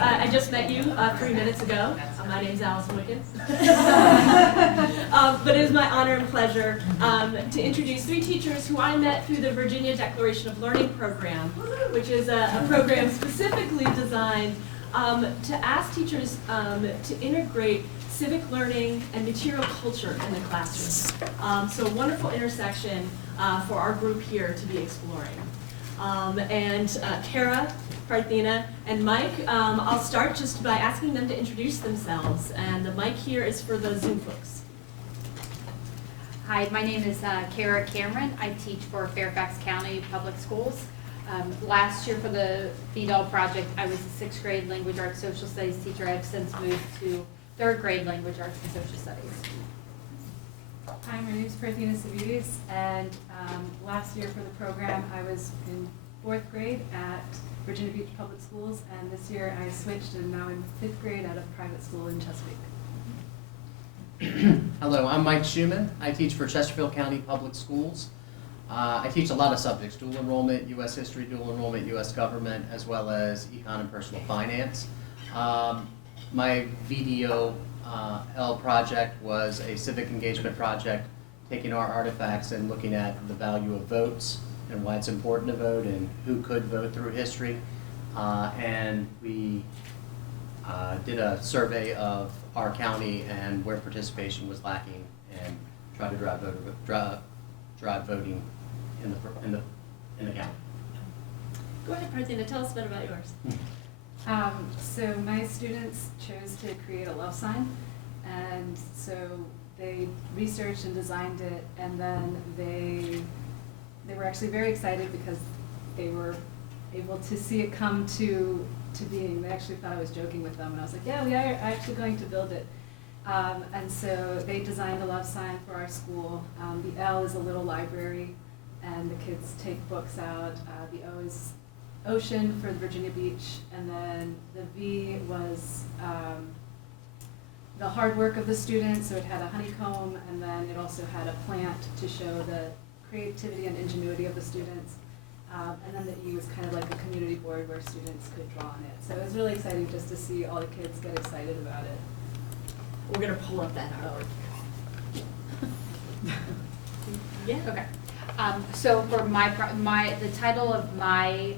I just met you 3 minutes ago. My name's Allison Wickens. But it is my honor and pleasure to introduce 3 teachers who I met through the Virginia Declaration of Learning program, which is a program specifically designed to ask teachers to integrate civic learning and material culture in the classroom. So a wonderful intersection for our group here to be exploring. Kara, Parthena, and Mike, I'll start just by asking them to introduce themselves. And the mic here is for the Zoom folks. Hi, my name is Kara Cameron. I teach for Fairfax County Public Schools. Last year for the FEDAL project, I was a 6th grade language arts social studies teacher. I've since moved to 3rd grade language arts and social studies. Hi, my name is Parthena Savides, and last year for the program I was in 4th grade at Virginia Beach Public Schools, and this year I switched and now in 5th grade at a private school in Chesapeake. Hello, I'm Mike Schumann. I teach for Chesterfield County Public Schools. I teach a lot of subjects: dual enrollment, U.S. history, dual enrollment, U.S. government, as well as econ and personal finance. My VDO L project was a civic engagement project, taking our artifacts and looking at the value of votes and why it's important to vote and who could vote through history. And we did a survey of our county and where participation was lacking, and tried to drive voting in the county. Go ahead, Parthena, tell us a bit about yours. So my students chose to create a love sign, and so they researched and designed it, and then they were actually very excited because they were able to see it come to being. They actually thought I was joking with them, and I was like, yeah, we are actually going to build it. And so they designed a love sign for our school. The L is a little library, and the kids take books out. The O is ocean for Virginia Beach, and then the V was the hard work of the students, so it had a honeycomb, and then it also had a plant to show the creativity and ingenuity of the students. And then the E was kind of like a community board where students could draw on it. So it was really exciting just to see all the kids get excited about it. We're going to pull up that artwork. Yeah. Okay. So for the title of my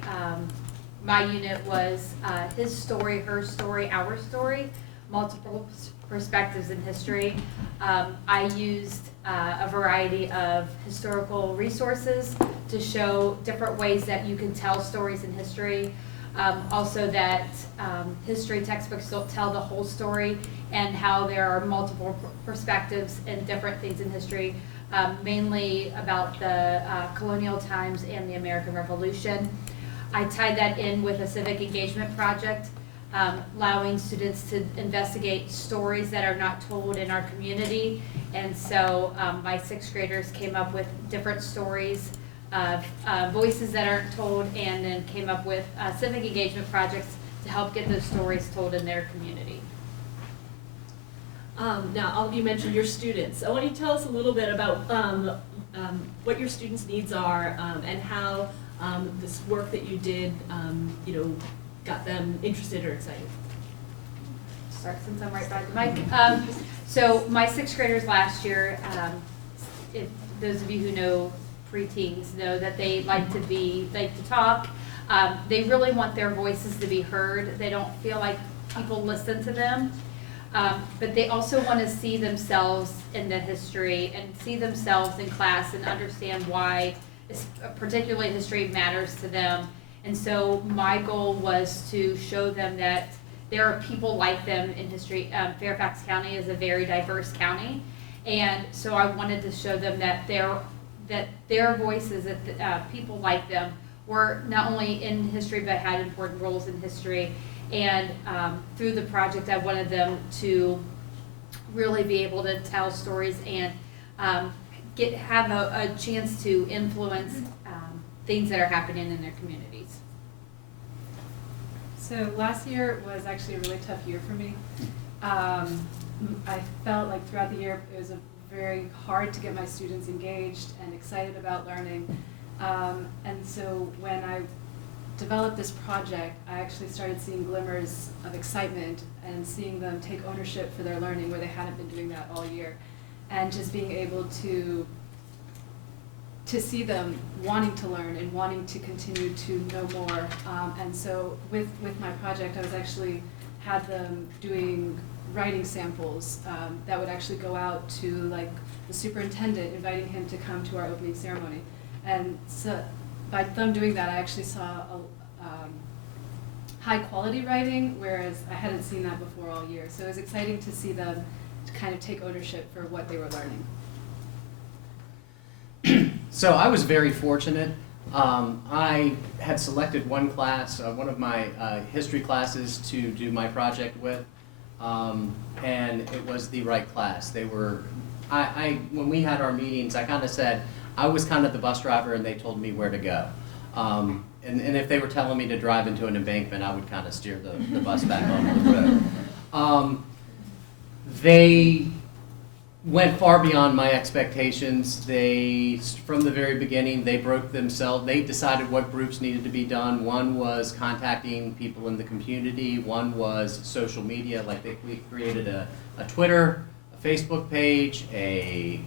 my unit was His Story, Her Story, Our Story, Multiple Perspectives in History. I used a variety of historical resources to show different ways that you can tell stories in history. Also that history textbooks don't tell the whole story, and how there are multiple perspectives and different things in history. Mainly about the colonial times and the American Revolution. I tied that in with a civic engagement project, allowing students to investigate stories that are not told in our community. And so my 6th graders came up with different stories of voices that aren't told, and then came up with civic engagement projects to help get those stories told in their community. Now, all of you mentioned your students. I want you to tell us a little bit about what your students' needs are, and how this work that you did, got them interested or excited. Start since I'm right by the mic. So my 6th graders last year, if those of you who know preteens know that they like to talk. They really want their voices to be heard. They don't feel like people listen to them. But they also want to see themselves in the history and see themselves in class and understand why particularly history matters to them. And so my goal was to show them that there are people like them in history. Fairfax County is a very diverse county, and so I wanted to show them that their voices, that people like them, were not only in history but had important roles in history. And through the project, I wanted them to really be able to tell stories and have a chance to influence things that are happening in their communities. So last year was actually a really tough year for me. I felt like throughout the year it was very hard to get my students engaged and excited about learning. And so when I developed this project, I actually started seeing glimmers of excitement and seeing them take ownership for their learning where they hadn't been doing that all year. And just being able to see them wanting to learn and wanting to continue to know more. And so with my project, I was actually had them doing writing samples that would actually go out to like the superintendent, inviting him to come to our opening ceremony. And so by them doing that, I actually saw a high quality writing, whereas I hadn't seen that before all year. So it was exciting to see them to kind of take ownership for what they were learning. So I was very fortunate. I had selected one class, one of my history classes to do my project with, and it was the right class. They were, when we had our meetings, I kind of said, I was kind of the bus driver and they told me where to go. And if they were telling me to drive into an embankment, I would kind of steer the bus back onto the road. They went far beyond my expectations. They, from the very beginning, they broke themselves. They decided what groups needed to be done. One was contacting people in the community. One was social media, like we created a Twitter, a Facebook page, I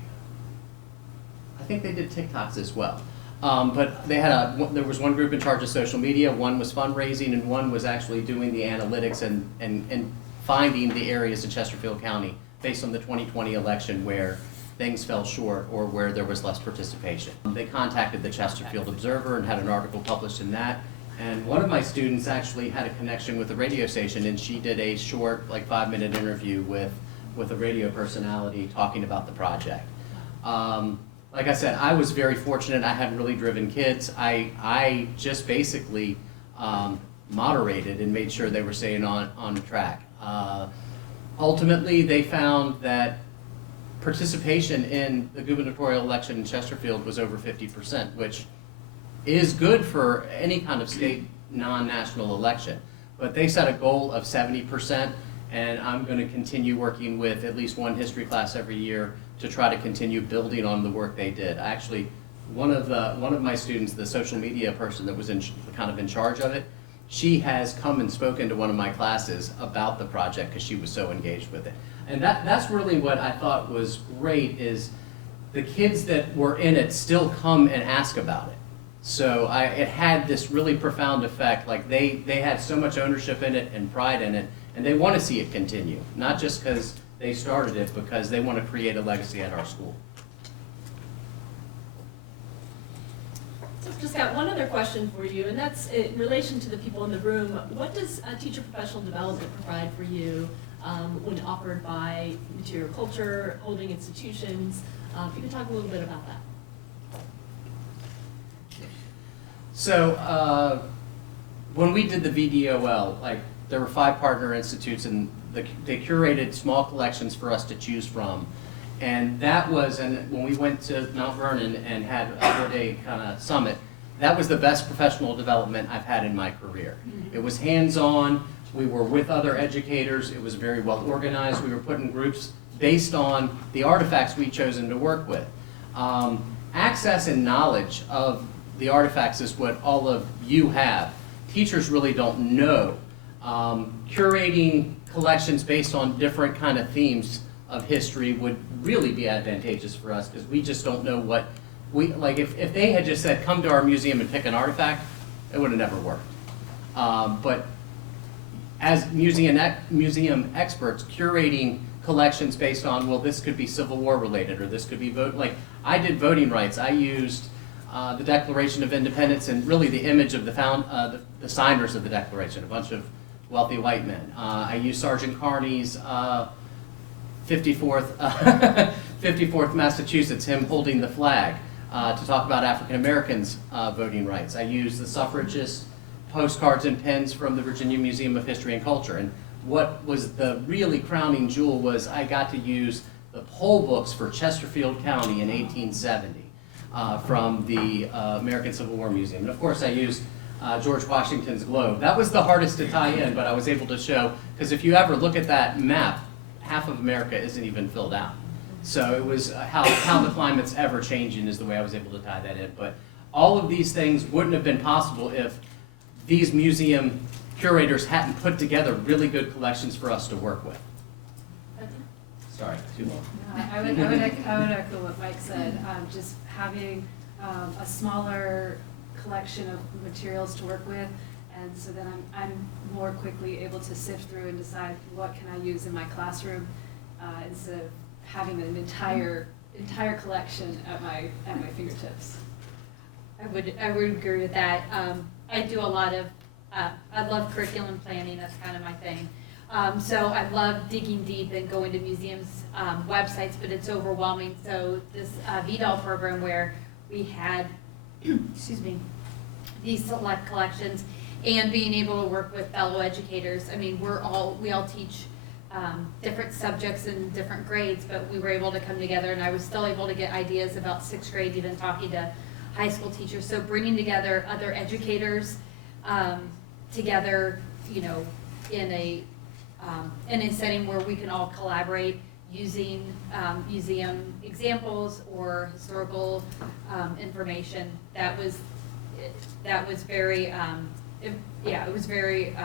think they did TikToks as well. But they had there was one group in charge of social media, one was fundraising, and one was actually doing the analytics and finding the areas in Chesterfield County based on the 2020 election where things fell short or where there was less participation. They contacted the Chesterfield Observer and had an article published in that. And one of my students actually had a connection with the radio station, and she did a short, like 5-minute interview with a radio personality talking about the project. Like I said, I was very fortunate. I had really driven kids. I just basically moderated and made sure they were staying on track. Ultimately, they found that participation in the gubernatorial election in Chesterfield was over 50%, which is good for any kind of state non-national election. But they set a goal of 70%, and I'm going to continue working with at least one history class every year to try to continue building on the work they did. Actually, one of my students, the social media person that was kind of in charge of it, she has come and spoken to one of my classes about the project because she was so engaged with it. And that's really what I thought was great, is the kids that were in it still come and ask about it. So it had this really profound effect. Like they had so much ownership in it and pride in it, and they want to see it continue, not just because they started it, because they want to create a legacy at our school. So I've just got one other question for you, and that's in relation to the people in the room. What does teacher professional development provide for you when offered by Material Culture, holding institutions? If you could talk a little bit about that. So when we did the VDOL, like there were 5 partner institutes, and they curated small collections for us to choose from. And that was, and when we went to Mount Vernon and had a 4-day kind of summit, that was the best professional development I've had in my career. Mm-hmm. It was hands-on. We were with other educators. It was very well organized. We were put in groups based on the artifacts we'd chosen to work with. Access and knowledge of the artifacts is what all of you have. Teachers really don't know. Curating collections based on different kind of themes of history would really be advantageous for us, because we just don't know what like if they had just said come to our museum and pick an artifact, it would have never worked. But as museum experts, curating collections based on, well, this could be Civil War related, or this could be like I did voting rights. I used the Declaration of Independence and really the image of the signers of the Declaration, a bunch of wealthy white men. I used Sergeant Carney's 54th Massachusetts, him holding the flag, to talk about African Americans' voting rights. I used the suffragist postcards and pens from the Virginia Museum of History and Culture. And what was the really crowning jewel was I got to use the poll books for Chesterfield County in 1870 from the American Civil War Museum. And of course I used George Washington's globe. That was the hardest to tie in, but I was able to show, because if you ever look at that map, half of America isn't even filled out. So it was how the climate's ever changing is the way I was able to tie that in. But all of these things wouldn't have been possible if these museum curators hadn't put together really good collections for us to work with. Sorry, too long. I would echo what Mike said, just having a smaller collection of materials to work with, and so then I'm more quickly able to sift through and decide what can I use in my classroom, instead of having an entire collection at my fingertips. I would agree with that. I do a lot of, I love curriculum planning, that's kind of my thing. So I love digging deep and going to museums' websites, but it's overwhelming. So this VDOL program where we had, excuse me, these select collections and being able to work with fellow educators. I mean, we all teach different subjects in different grades, but we were able to come together, and I was still able to get ideas about sixth grade, even talking to high school teachers. So bringing together other educators together, you know, in a setting where we can all collaborate using museum examples or historical information. That was very it was very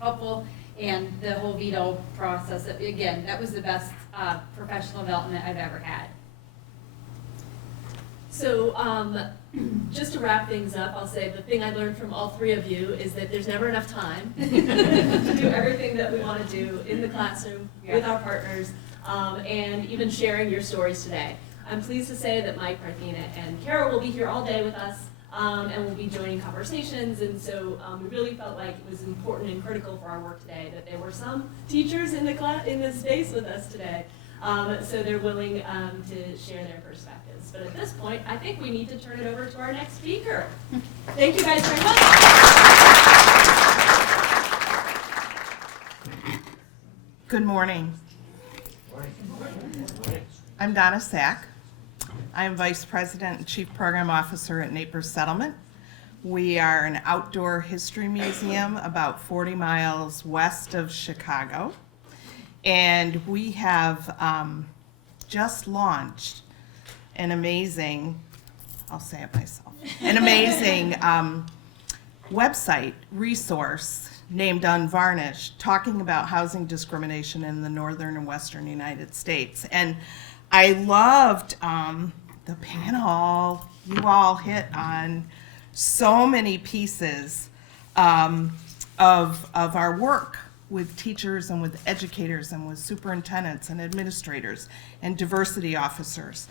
helpful. And the whole VDOL process, again, that was the best professional development I've ever had. So just to wrap things up, I'll say the thing I learned from all three of you is that there's never enough time to do everything that we want to do in the classroom with our partners, and even sharing your stories today. I'm pleased to say that Mike, Parthena, and Kara will be here all day with us, and we'll be joining conversations, and so we really felt like it was important and critical for our work today that there were some teachers in the space with us today, so they're willing to share their perspectives. But at this point, I think we need to turn it over to our next speaker. Thank you guys very much. Good morning. I'm Donna Sack. I am Vice President and Chief Program Officer at Naples Settlement. We are an outdoor history museum about 40 miles west of Chicago. And we have just launched an amazing, I'll say it myself, an amazing website resource named Unvarnished, talking about housing discrimination in the northern and western United States. And I loved the panel. You all hit on so many pieces of our work with teachers and with educators and with superintendents and administrators and diversity officers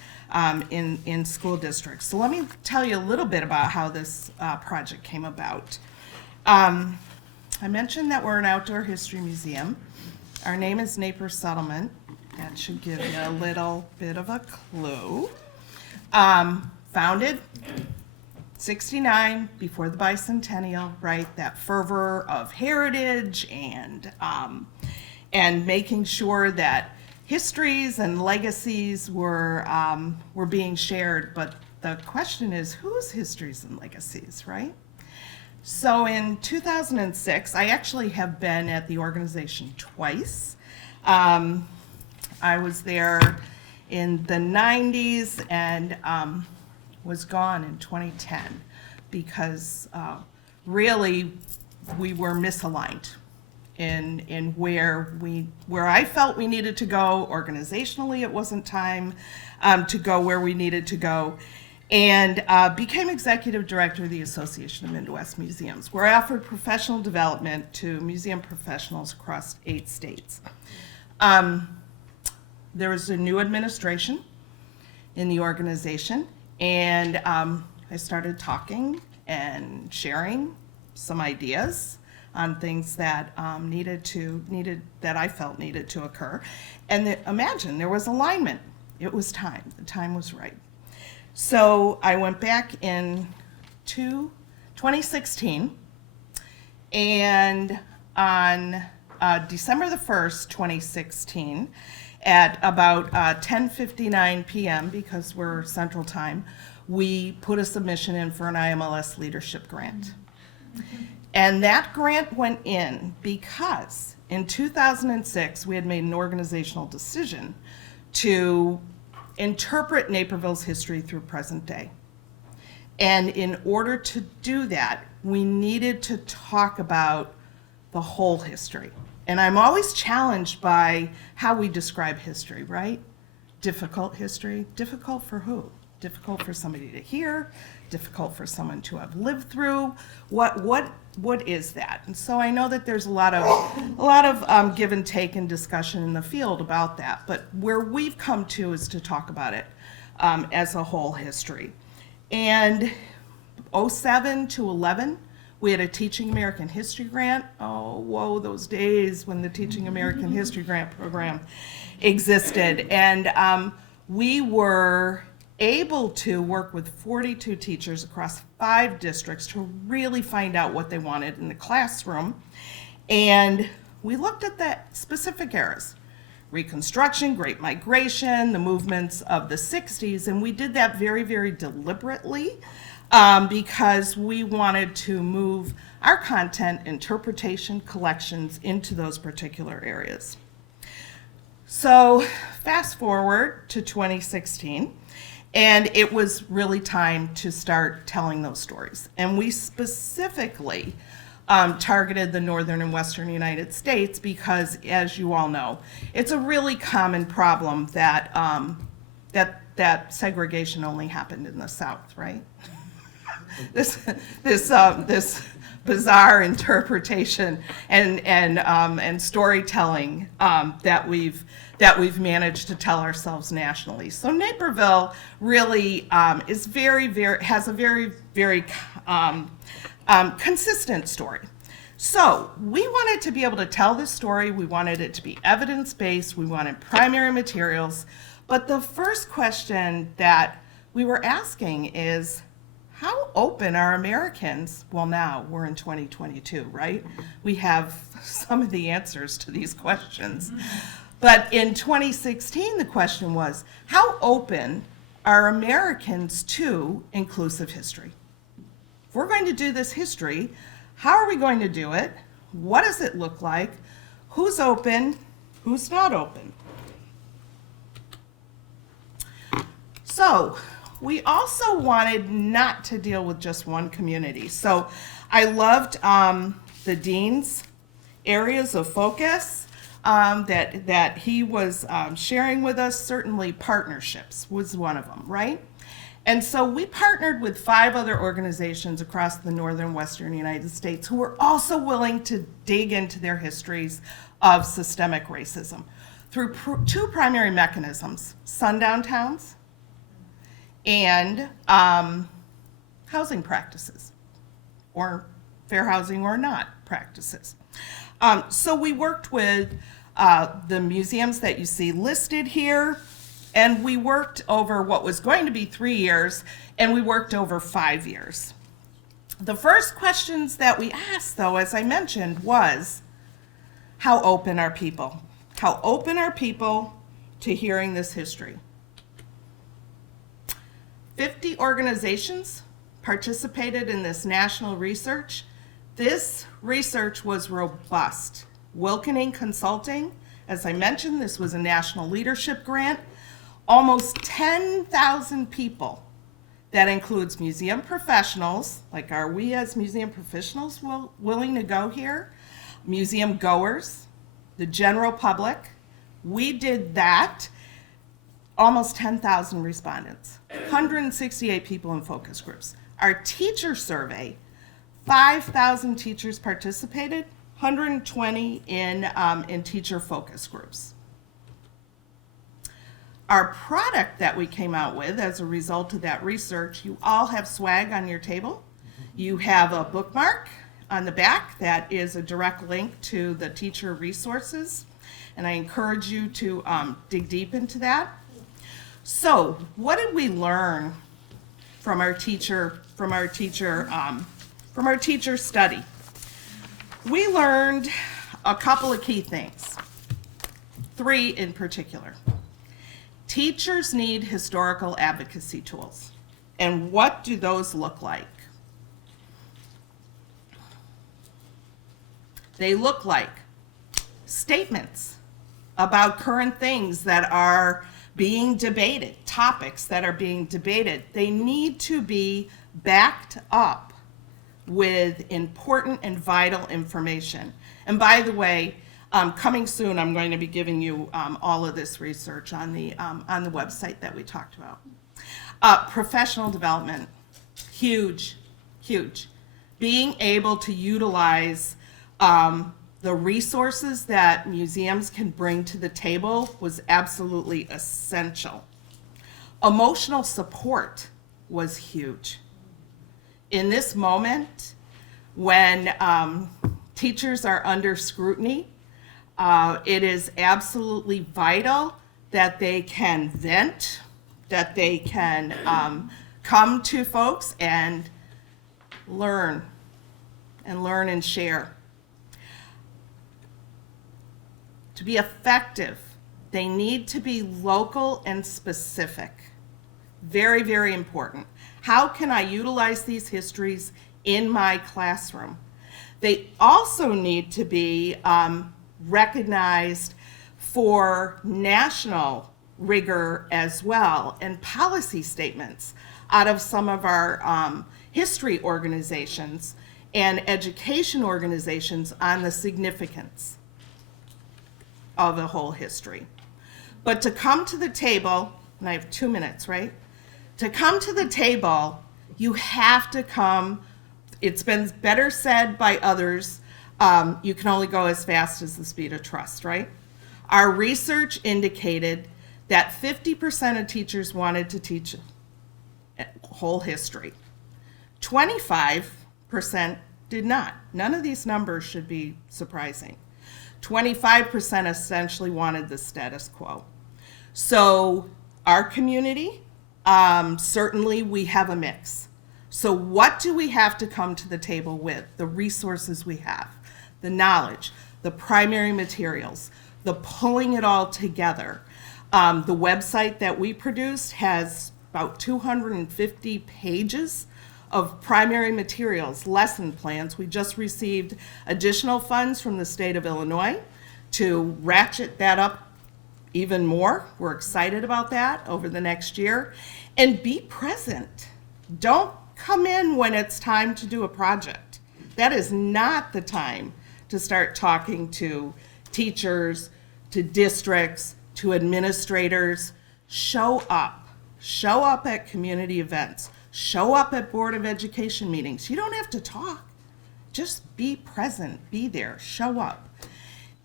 in school districts. So let me tell you a little bit about how this project came about. I mentioned that we're an outdoor history museum. Our name is Naples Settlement. That should give you a little bit of a clue. Founded 69, before the bicentennial, right? That fervor of heritage and making sure that histories and legacies were being shared. But the question is, whose histories and legacies, right? So in 2006, I actually have been at the organization twice. I was there in the 90s and was gone in 2010 because really we were misaligned in where I felt we needed to go. Organizationally, it wasn't time to go where we needed to go, and became executive director of the Association of Midwest Museums, where I offered professional development to museum professionals across 8 states. There was a new administration in the organization, and I started talking and sharing some ideas on things that that I felt needed to occur. And imagine, there was alignment. It was time. The time was right. So I went back in 2016, and on December the 1st, 2016, at about 10:59 p.m., because we're Central Time, we put a submission in for an IMLS leadership grant. And that grant went in because in 2006, we had made an organizational decision to interpret Naperville's history through present day. And in order to do that, we needed to talk about the whole history. And I'm always challenged by how we describe history, right? Difficult history. Difficult for who? Difficult for somebody to hear, difficult for someone to have lived through. What is that? And so I know that there's a lot of give and take and discussion in the field about that. But where we've come to is to talk about it as a whole history. And 07 to 11, we had a Teaching American History grant. Oh, whoa, those days when the Teaching American History grant program existed. And we were able to work with 42 teachers across 5 districts to really find out what they wanted in the classroom. And we looked at the specific eras. Reconstruction, Great Migration, the movements of the 60s, and we did that very, very deliberately because we wanted to move our content, interpretation, collections into those particular areas. So fast forward to 2016, and it was really time to start telling those stories. And we specifically targeted the northern and western United States because, as you all know, it's a really common problem that that segregation only happened in the South, right? this bizarre interpretation and storytelling that we've managed to tell ourselves nationally. So Naperville really is has a very consistent story. So we wanted to be able to tell this story. We wanted it to be evidence-based. We wanted primary materials. But the first question that we were asking is, how open are Americans? Well, now we're in 2022, right? We have some of the answers to these questions. But in 2016, the question was, how open are Americans to inclusive history? If we're going to do this history, how are we going to do it? What does it look like? Who's open? Who's not open? So we also wanted not to deal with just one community. So I loved the dean's areas of focus that he was sharing with us. Certainly partnerships was one of them, right? And so we partnered with 5 other organizations across the northern and western United States who were also willing to dig into their histories of systemic racism through 2 primary mechanisms: sundown towns and housing practices, or fair housing or not practices. So we worked with the museums that you see listed here, and we worked over what was going to be 3 years, and we worked over 5 years. The first questions that we asked, though, as I mentioned, was, how open are people? How open are people to hearing this history? 50 organizations participated in this national research. This research was robust. Wilkening Consulting, as I mentioned, this was a national leadership grant. Almost 10,000 people. That includes museum professionals, like, are we as museum professionals willing to go here? Museum goers, the general public. We did that. Almost 10,000 respondents, 168 people in focus groups. Our teacher survey, 5,000 teachers participated, 120 in teacher focus groups. Our product that we came out with as a result of that research, you all have swag on your table. You have a bookmark on the back that is a direct link to the teacher resources, and I encourage you to dig deep into that. So, what did we learn from our teacher study? We learned a couple of key things, 3 in particular. Teachers need historical advocacy tools. And what do those look like? They look like statements about current things that are being debated, topics that are being debated. They need to be backed up with important and vital information. And by the way, coming soon, I'm going to be giving you all of this research on the website that we talked about. Professional development, huge, huge. Being able to utilize the resources that museums can bring to the table was absolutely essential. Emotional support was huge. In this moment, when teachers are under scrutiny, it is absolutely vital that they can vent, that they can come to folks and learn and share. To be effective, they need to be local and specific. Very, very important. How can I utilize these histories in my classroom? They also need to be recognized for national rigor as well, and policy statements out of some of our history organizations and education organizations on the significance of the whole history. But to come to the table, and I have 2 minutes, right? To come to the table, you have to come, it's been better said by others, you can only go as fast as the speed of trust, right? Our research indicated that 50% of teachers wanted to teach whole history. 25% did not. None of these numbers should be surprising. 25% essentially wanted the status quo. So our community, certainly we have a mix. So what do we have to come to the table with? The resources we have, the knowledge, the primary materials, the pulling it all together. The website that we produced has about 250 pages of primary materials, lesson plans. We just received additional funds from the state of Illinois to ratchet that up even more. We're excited about that over the next year. And be present. Don't come in when it's time to do a project. That is not the time to start talking to teachers, to districts, to administrators. Show up. Show up at community events. Show up at Board of Education meetings. You don't have to talk. Just be present, be there, show up.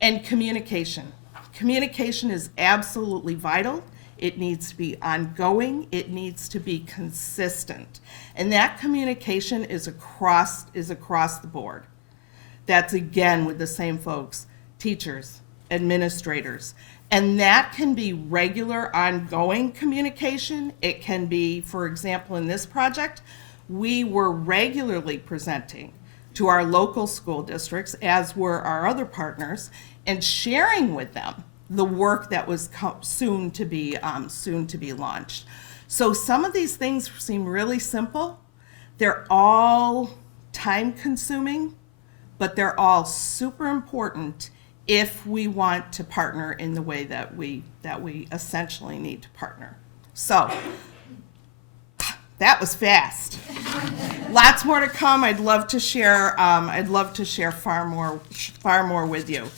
And communication. Communication is absolutely vital. It needs to be ongoing. It needs to be consistent. And that communication is across the board. That's again with the same folks, teachers, administrators. And that can be regular, ongoing communication. It can be, for example, in this project, we were regularly presenting to our local school districts, as were our other partners, and sharing with them the work that was soon to be launched. So some of these things seem really simple. They're all time-consuming, but they're all super important if we want to partner in the way that we essentially need to partner. So that was fast. Lots more to come. I'd love to share. Far more with you.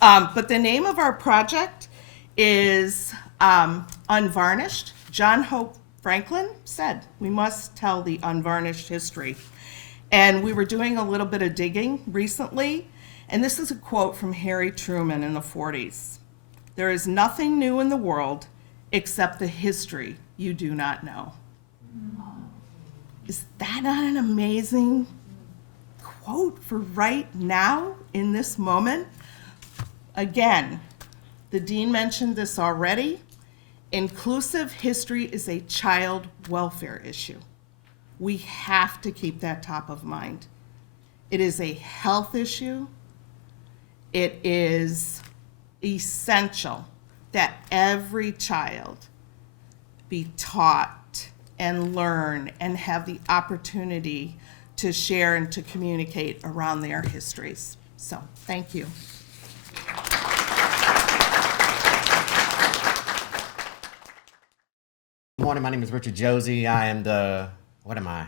But the name of our project is Unvarnished. John Hope Franklin said we must tell the unvarnished history, and we were doing a little bit of digging recently. And this is a quote from Harry Truman in the 40s. "There is nothing new in the world except the history you do not know." Is that not an amazing quote for right now in this moment? Again, the dean mentioned this already. Inclusive history is a child welfare issue. We have to keep that top of mind. It is a health issue. It is essential that every child be taught and learn and have the opportunity to share and to communicate around their histories. So, thank you. Good morning, my name is Richard Josie. I am the, what am I?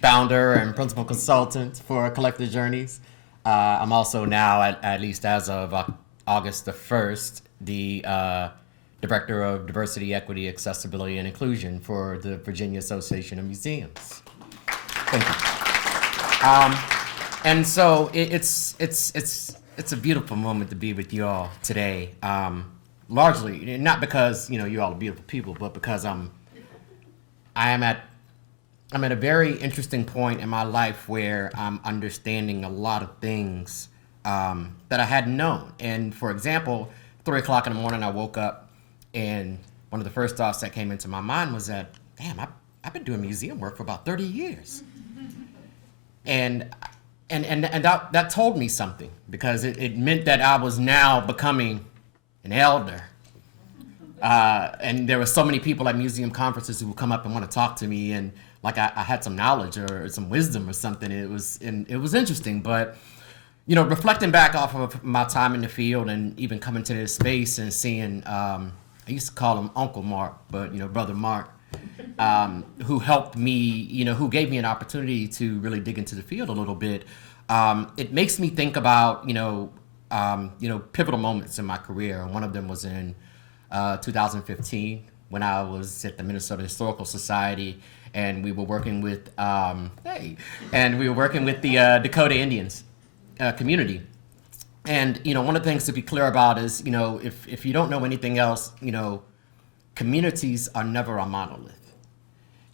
founder and principal consultant for Collective Journeys. I'm also now, at least as of August the 1st, the Director of Diversity, Equity, Accessibility, and Inclusion for the Virginia Association of Museums. Thank you. And so it's a beautiful moment to be with you all today. Largely, not because you all are beautiful people, but because I'm at a very interesting point in my life where I'm understanding a lot of things that I hadn't known. And for example, 3 o'clock in the morning, I woke up, and one of the first thoughts that came into my mind was that, damn, I've been doing museum work for about 30 years. And that told me something, because it meant that I was now becoming an elder. And there were so many people at museum conferences who would come up and want to talk to me, and like I had some knowledge or some wisdom or something. It was interesting, but reflecting back off of my time in the field and even coming to this space and seeing, I used to call him Uncle Mark, but Brother Mark, who helped me, who gave me an opportunity to really dig into the field a little bit. It makes me think about pivotal moments in my career, and one of them was in 2015 when I was at the Minnesota Historical Society, and we were working with the Dakota Indians community. And one of the things to be clear about is if you don't know anything else, communities are never a monolith.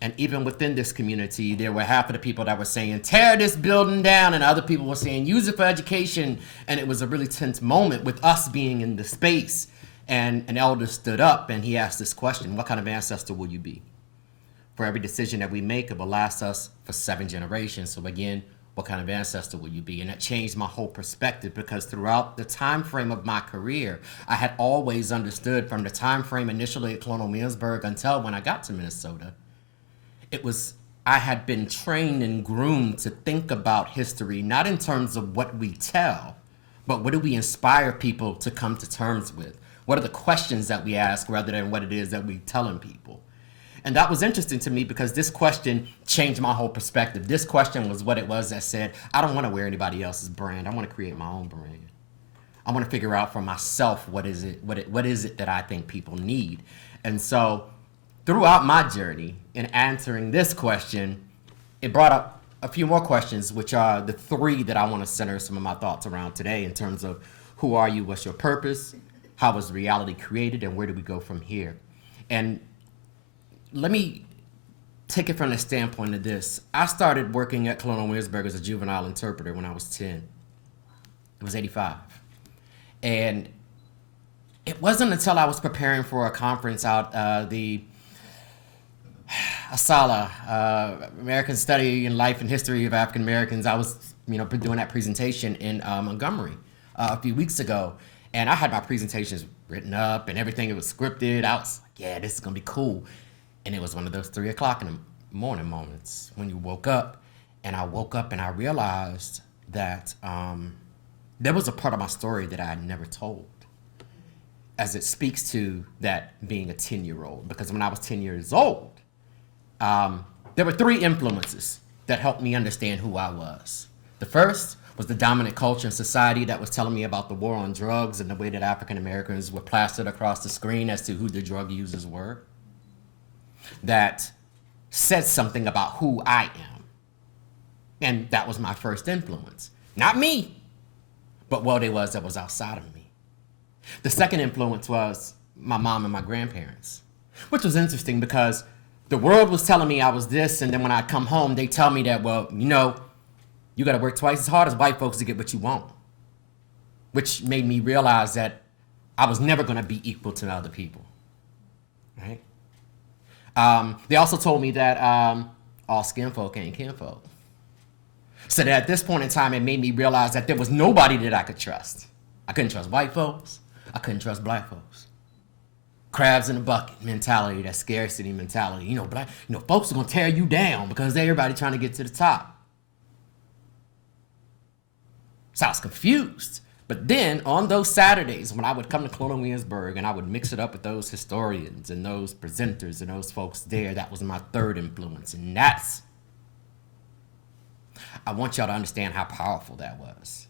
And even within this community, there were half of the people that were saying, tear this building down, and other people were saying, use it for education. And it was a really tense moment with us being in the space. And an elder stood up and he asked this question: what kind of ancestor will you be? For every decision that we make, it will last us for 7 generations. So again, what kind of ancestor will you be? And that changed my whole perspective, because throughout the time frame of my career, I had always understood, from the time frame initially at Colonial Williamsburg until when I got to Minnesota, I had been trained and groomed to think about history, not in terms of what we tell, but what do we inspire people to come to terms with? What are the questions that we ask rather than what it is that we telling people? And that was interesting to me, because this question changed my whole perspective. This question was what it was that said, I don't want to wear anybody else's brand. I want to create my own brand. I want to figure out for myself what is it that I think people need. And so throughout my journey in answering this question, it brought up a few more questions, which are the 3 that I want to center some of my thoughts around today, in terms of who are you, what's your purpose, how was reality created, and where do we go from here? And let me take it from the standpoint of this. I started working at Colonial Williamsburg as a juvenile interpreter when I was 10. It was 85. And it wasn't until I was preparing for a conference out the ASALA, American Study in Life and History of African Americans. I was doing that presentation in Montgomery a few weeks ago. And I had my presentations written up and everything. It was scripted. I was like, yeah, this is going to be cool. And it was one of those 3 o'clock in the morning moments when you woke up. And I woke up and I realized that there was a part of my story that I had never told, as it speaks to that being a 10-year-old. Because when I was 10 years old, there were 3 influences that helped me understand who I was. The first was the dominant culture in society that was telling me about the war on drugs and the way that African Americans were plastered across the screen as to who the drug users were. That said something about who I am. And that was my first influence. Not me, but what it was that was outside of me. The second influence was my mom and my grandparents, which was interesting because the world was telling me I was this, and then when I come home, they tell me that, well, you got to work twice as hard as white folks to get what you want, which made me realize that I was never going to be equal to other people, right? They also told me that all skin folk ain't kinfolk. So that at this point in time, it made me realize that there was nobody that I could trust. I couldn't trust white folks. I couldn't trust black folks. Crabs in a bucket mentality, that scarcity mentality. Folks are going to tear you down because everybody trying to get to the top. So I was confused. But then on those Saturdays, when I would come to Colonial Williamsburg and I would mix it up with those historians and those presenters and those folks there, that was my third influence. And that's I want y'all to understand how powerful that was.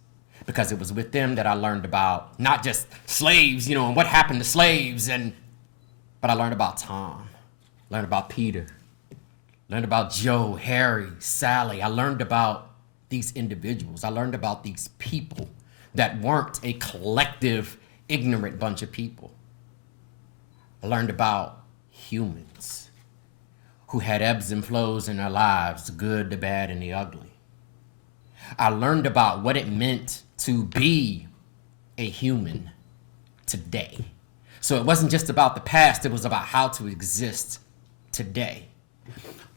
Because it was with them that I learned about not just slaves, and what happened to slaves, but I learned about Tom, learned about Peter, learned about Joe, Harry, Sally. I learned about these individuals. I learned about these people that weren't a collective, ignorant bunch of people. I learned about humans who had ebbs and flows in their lives, the good, the bad, and the ugly. I learned about what it meant to be a human today. So it wasn't just about the past, it was about how to exist today.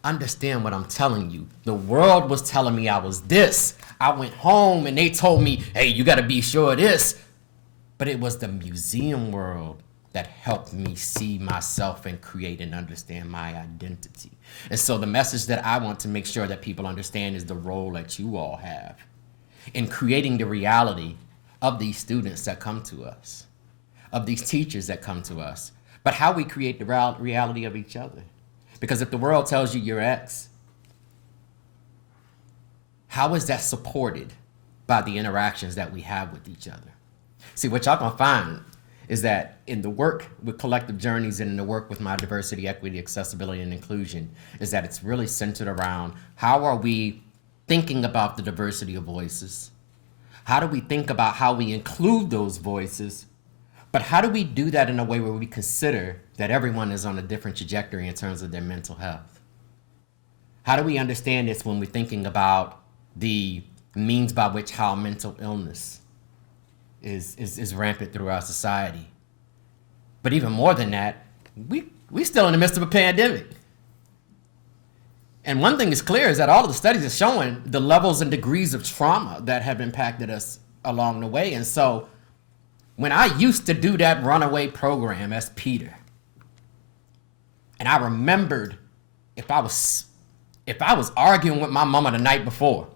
Understand what I'm telling you. The world was telling me I was this. I went home and they told me, hey, you gotta be sure of this. But it was the museum world that helped me see myself and create and understand my identity. And so the message that I want to make sure that people understand is the role that you all have in creating the reality of these students that come to us, of these teachers that come to us, but how we create the reality of each other. Because if the world tells you you're X, how is that supported by the interactions that we have with each other? See, what y'all gonna find is that in the work with collective journeys and in the work with my diversity, equity, accessibility, and inclusion, is that it's really centered around how are we thinking about the diversity of voices? How do we think about how we include those voices? But how do we do that in a way where we consider that everyone is on a different trajectory in terms of their mental health? How do we understand this when we're thinking about the means by which how mental illness is rampant through our society? But even more than that, we still in the midst of a pandemic. And one thing is clear is that all of the studies are showing the levels and degrees of trauma that have impacted us along the way. And so when I used to do that runaway program as Peter, and I remembered if I was arguing with my mama the night before,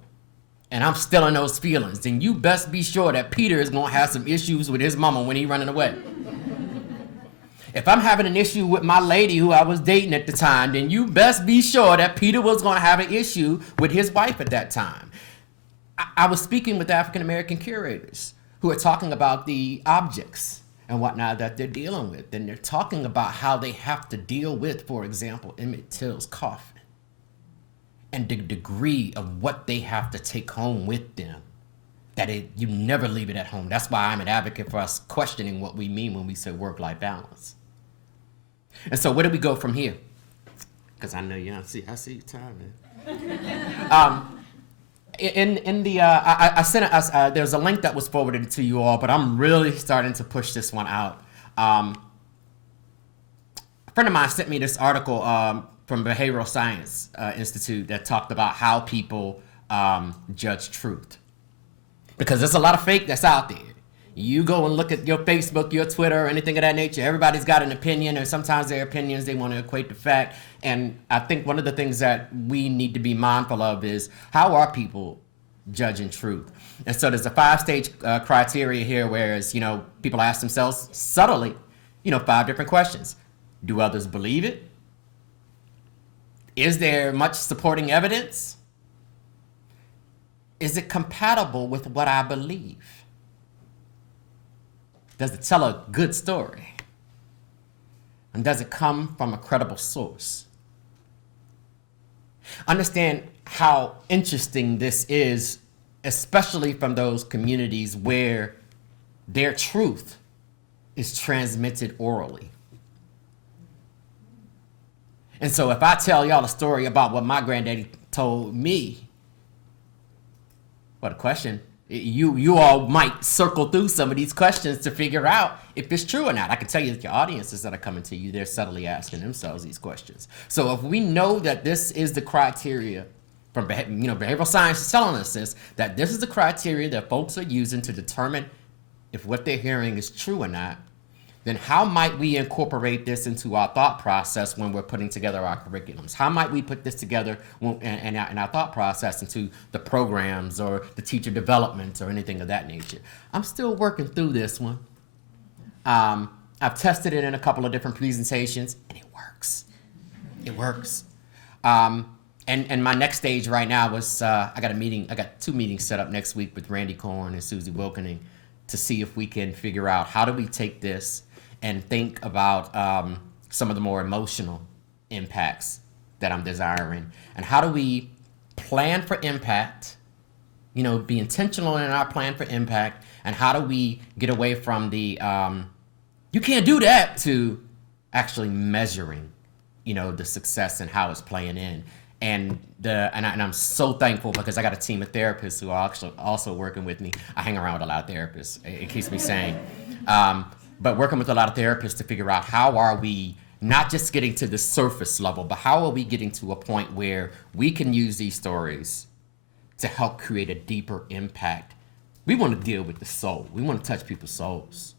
and I'm still in those feelings, then you best be sure that Peter is gonna have some issues with his mama when he running away. If I'm having an issue with my lady who I was dating at the time, then you best be sure that Peter was gonna have an issue with his wife at that time. I was speaking with African American curators who are talking about the objects and whatnot that they're dealing with. And they're talking about how they have to deal with, for example, Emmett Till's coffin and the degree of what they have to take home with them, that you never leave it at home. That's why I'm an advocate for us questioning what we mean when we say work-life balance. And so where do we go from here? Because I know I see you tired, man. There's a link that was forwarded to you all, but I'm really starting to push this one out. A friend of mine sent me this article from Behavioral Science Institute that talked about how people judge truth. Because there's a lot of fake that's out there. You go and look at your Facebook, your Twitter, or anything of that nature, everybody's got an opinion, and sometimes their opinions, they want to equate to fact. And I think one of the things that we need to be mindful of is how are people judging truth? And so there's a 5-stage criteria here, whereas, people ask themselves subtly, 5 different questions. Do others believe it? Is there much supporting evidence? Is it compatible with what I believe? Does it tell a good story? And does it come from a credible source? Understand how interesting this is, especially from those communities where their truth is transmitted orally. And so if I tell y'all a story about what my granddaddy told me, what a question. You all might circle through some of these questions to figure out if it's true or not. I can tell you that your audiences that are coming to you, they're subtly asking themselves these questions. So if we know that this is the criteria from behavioral science is telling us this, that this is the criteria that folks are using to determine if what they're hearing is true or not, then how might we incorporate this into our thought process when we're putting together our curriculums? How might we put this together in our thought process into the programs or the teacher development or anything of that nature? I'm still working through this one. I've tested it in a couple of different presentations, and it works. It works. And my next stage right now was I got 2 meetings set up next week with Randy Korn and Susie Wilkening to see if we can figure out how do we take this and think about some of the more emotional impacts that I'm desiring, and how do we plan for impact, be intentional in our plan for impact, and how do we get away from the you can't do that to actually measuring, the success and how it's playing in. And I'm so thankful because I got a team of therapists who are actually also working with me. I hang around with a lot of therapists, it keeps me sane. But working with a lot of therapists to figure out how are we not just getting to the surface level, but how are we getting to a point where we can use these stories to help create a deeper impact. We want to deal with the soul. We want to touch people's souls.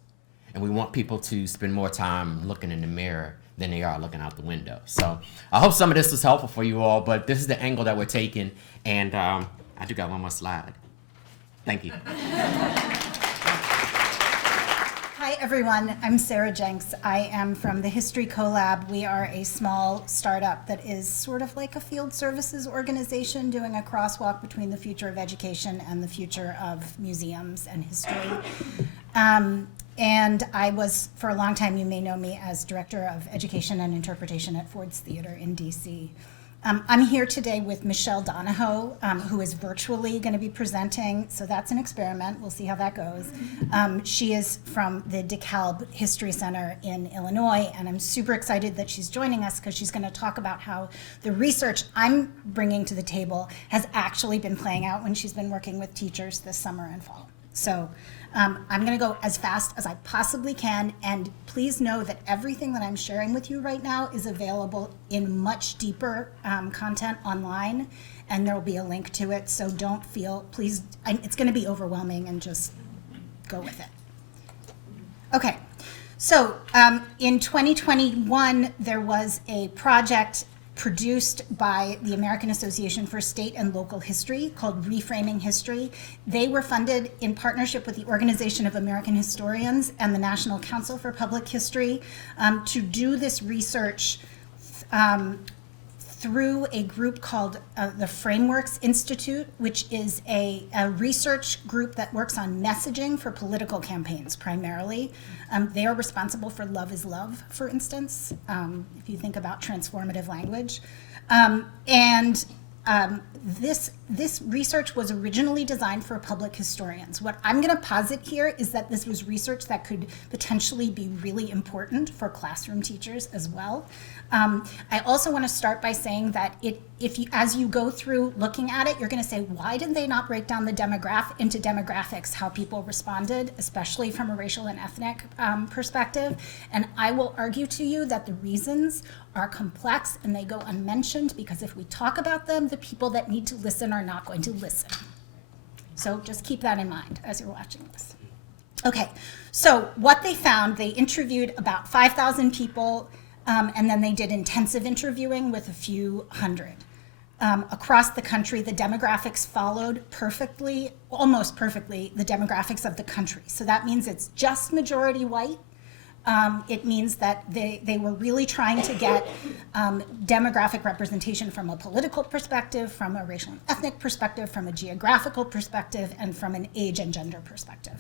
And we want people to spend more time looking in the mirror than they are looking out the window. So I hope some of this was helpful for you all, but this is the angle that we're taking. And I do got one more slide. Thank you. Hi, everyone. I'm Sarah Jenks. I am from the History Collab. We are a small startup that is sort of like a field services organization doing a crosswalk between the future of education and the future of museums and history. And I was, for a long time, you may know me as Director of Education and Interpretation at Ford's Theater in DC. I'm here today with Michelle Donahoe, who is virtually going to be presenting, so that's an experiment. We'll see how that goes. She is from the DeKalb History Center in Illinois, and I'm super excited that she's joining us because she's going to talk about how the research I'm bringing to the table has actually been playing out when she's been working with teachers this summer and fall. So I'm going to go as fast as I possibly can, and please know that everything that I'm sharing with you right now is available in much deeper content online, and there will be a link to it, so don't feel, please, it's going to be overwhelming, and just go with it. Okay, so in 2021, there was a project produced by the American Association for State and Local History called Reframing History. They were funded in partnership with the Organization of American Historians and the National Council for Public History to do this research through a group called the Frameworks Institute, which is a research group that works on messaging for political campaigns primarily. They are responsible for Love is Love, for instance, if you think about transformative language. This research was originally designed for public historians. What I'm going to posit here is that this was research that could potentially be really important for classroom teachers as well. I also want to start by saying that as you go through looking at it, you're going to say, why did they not break down the into demographics, how people responded, especially from a racial and ethnic perspective? And I will argue to you that the reasons are complex and they go unmentioned because if we talk about them, the people that need to listen are not going to listen. So just keep that in mind as you're watching this. Okay, so what they found, they interviewed about 5,000 people, and then they did intensive interviewing with a few hundred. Across the country, the demographics followed perfectly, almost perfectly, the demographics of the country. So that means it's just majority white. It means that they were really trying to get demographic representation from a political perspective, from a racial and ethnic perspective, from a geographical perspective, and from an age and gender perspective.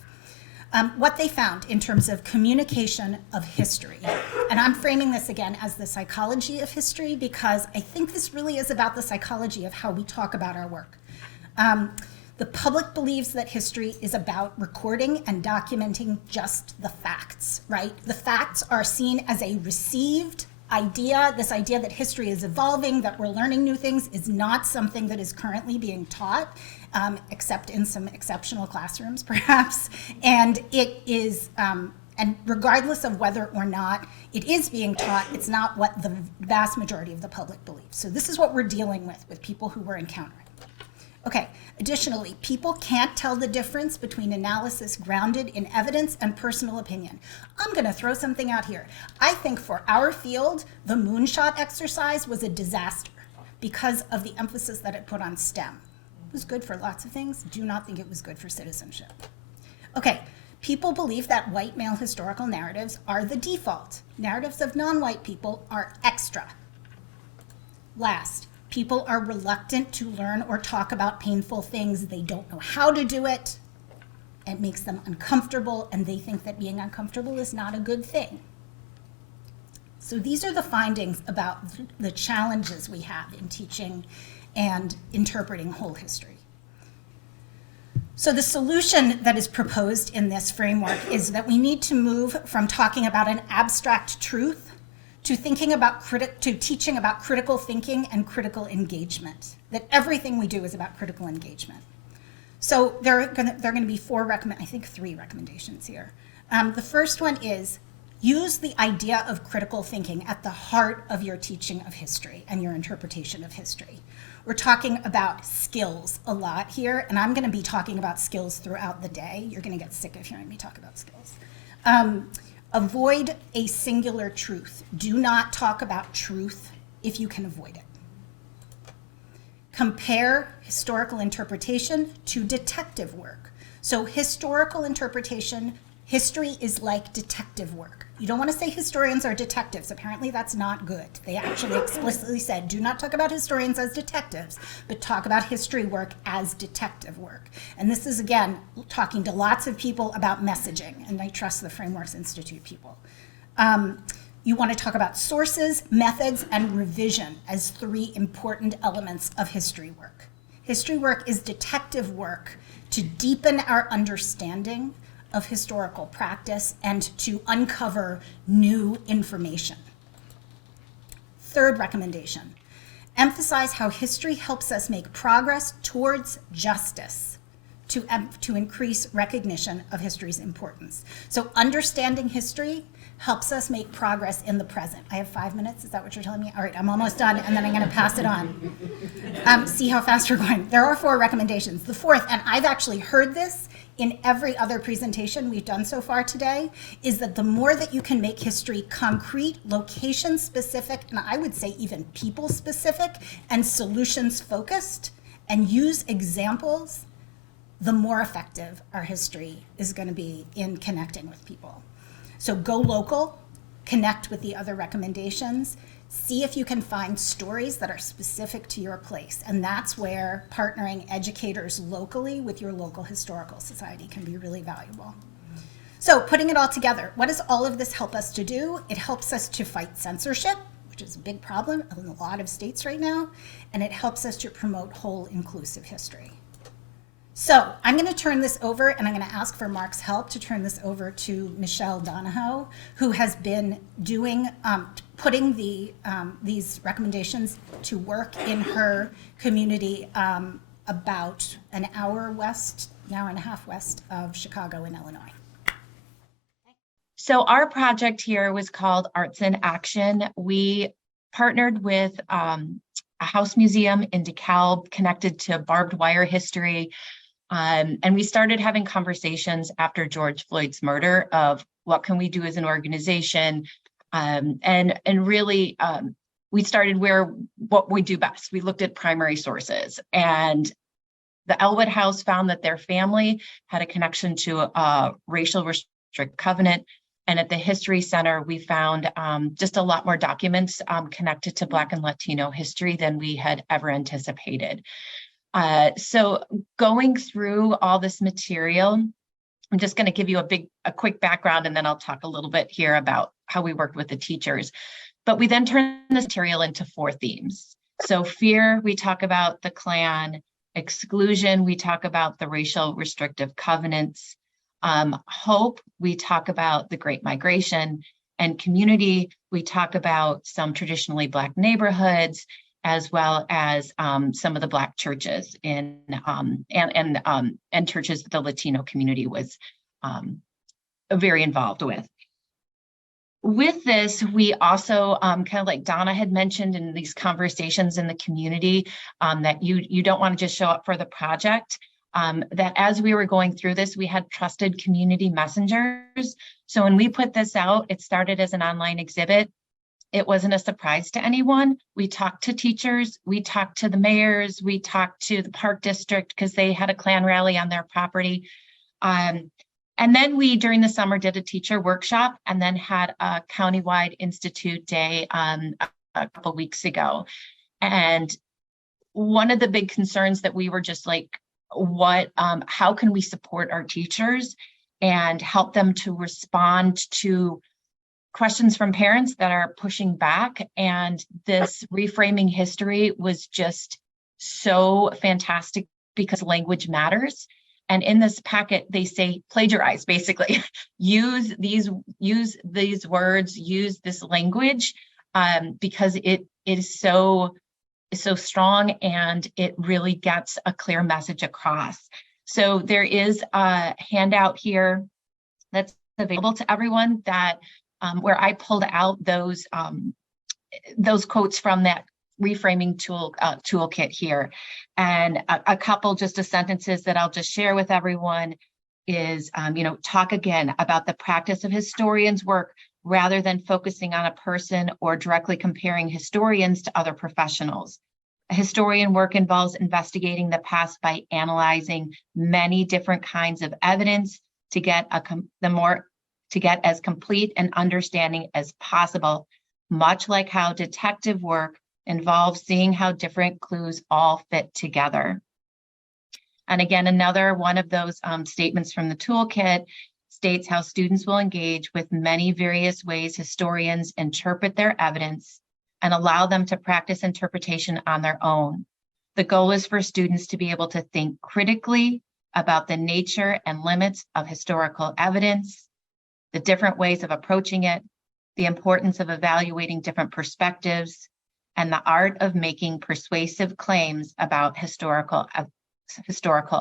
What they found in terms of communication of history, and I'm framing this again as the psychology of history because I think this really is about the psychology of how we talk about our work. The public believes that history is about recording and documenting just the facts, right? The facts are seen as a received idea. This idea that history is evolving, that we're learning new things, is not something that is currently being taught, except in some exceptional classrooms, perhaps. And it is, and regardless of whether or not it is being taught, it's not what the vast majority of the public believes. So this is what we're dealing with people who we're encountering. Okay, additionally, people can't tell the difference between analysis grounded in evidence and personal opinion. I'm going to throw something out here. I think for our field, the moonshot exercise was a disaster because of the emphasis that it put on STEM. It was good for lots of things. Do not think it was good for citizenship. Okay, people believe that white male historical narratives are the default. Narratives of non-white people are extra. Last, People are reluctant to learn or talk about painful things. They don't know how to do it. It makes them uncomfortable, and they think that being uncomfortable is not a good thing. So these are the findings about the challenges we have in teaching and interpreting whole history. So the solution that is proposed in this framework is that we need to move from talking about an abstract truth to teaching about critical thinking and critical engagement, that everything we do is about critical engagement. So there are going to be three recommendations here. The first one is use the idea of critical thinking at the heart of your teaching of history and your interpretation of history. We're talking about skills a lot here, and I'm going to be talking about skills throughout the day. You're going to get sick of hearing me talk about skills. Avoid a singular truth. Do not talk about truth if you can avoid it. Compare historical interpretation to detective work. So historical interpretation, history is like detective work. You don't want to say historians are detectives. Apparently that's not good. They actually explicitly said, do not talk about historians as detectives, but talk about history work as detective work. And this is, again, talking to lots of people about messaging, and I trust the Frameworks Institute people. You want to talk about sources, methods, and revision as three important elements of history work. History work is detective work to deepen our understanding of historical practice and to uncover new information. Third recommendation, emphasize how history helps us make progress towards justice to increase recognition of history's importance. So understanding history helps us make progress in the present. I have 5 minutes, is that what you're telling me? All right, I'm almost done, and then I'm gonna pass it on. See how fast we're going. There are 4 recommendations. The fourth, and I've actually heard this in every other presentation we've done so far today, is that the more that you can make history concrete, location-specific, and I would say even people-specific, and solutions-focused, and use examples, the more effective our history is gonna be in connecting with people. So go local, connect with the other recommendations, see if you can find stories that are specific to your place. And that's where partnering educators locally with your local historical society can be really valuable. So putting it all together, what does all of this help us to do? It helps us to fight censorship, which is a big problem in a lot of states right now, and it helps us to promote whole inclusive history. So I'm going to turn this over, and I'm going to ask for Mark's help to turn this over to Michelle Donahoe, who has been doing, putting these recommendations to work in her community about an hour and a half west of Chicago in Illinois. So our project here was called Arts in Action. We partnered with a house museum in DeKalb connected to barbed wire history. And we started having conversations after George Floyd's murder of what can we do as an organization? And really, we started what we do best. We looked at primary sources, and the Elwood House found that their family had a connection to a racial restricted covenant. And at the History Center, we found just a lot more documents connected to Black and Latino history than we had ever anticipated. So going through all this material, I'm just going to give you a quick background, and then I'll talk a little bit here about how we worked with the teachers. But we then turned this material into 4 themes. So fear, we talk about the Klan. Exclusion, we talk about the racial restrictive covenants. Hope, we talk about the Great Migration. And community, we talk about some traditionally Black neighborhoods, as well as some of the Black churches and churches that the Latino community was very involved with. With this, we also kind of like Donna had mentioned in these conversations in the community that you don't want to just show up for the project. That as we were going through this, we had trusted community messengers. So when we put this out, it started as an online exhibit. It wasn't a surprise to anyone. We talked to teachers, we talked to the mayors, we talked to the park district because they had a Klan rally on their property. And then we, during the summer, did a teacher workshop and then had a countywide institute day a couple weeks ago. And one of the big concerns that we were just like, how can we support our teachers and help them to respond to questions from parents that are pushing back? And this reframing history was just so fantastic because language matters. And in this packet, they say plagiarize, basically. use these words, use this language, because it is so strong and it really gets a clear message across. So there is a handout here that's available to everyone that where I pulled out those quotes from that reframing toolkit here. And a couple just of sentences that I'll just share with everyone is, talk again about the practice of historians' work rather than focusing on a person or directly comparing historians to other professionals. A historian work involves investigating the past by analyzing many different kinds of evidence to get as complete an understanding as possible, much like how detective work involves seeing how different clues all fit together. And again, another one of those statements from the toolkit states how students will engage with many various ways historians interpret their evidence and allow them to practice interpretation on their own. The goal is for students to be able to think critically about the nature and limits of historical evidence, the different ways of approaching it, the importance of evaluating different perspectives, and the art of making persuasive claims about historical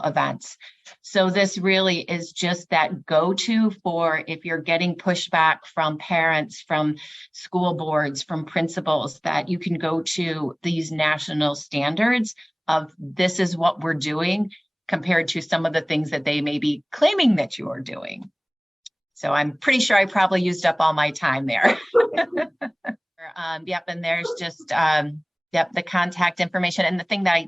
events. So this really is just that go-to for if you're getting pushback from parents, from school boards, from principals, that you can go to these national standards of this is what we're doing compared to some of the things that they may be claiming that you are doing. So I'm pretty sure I probably used up all my time there. Yep, and there's just, the contact information. And the thing that I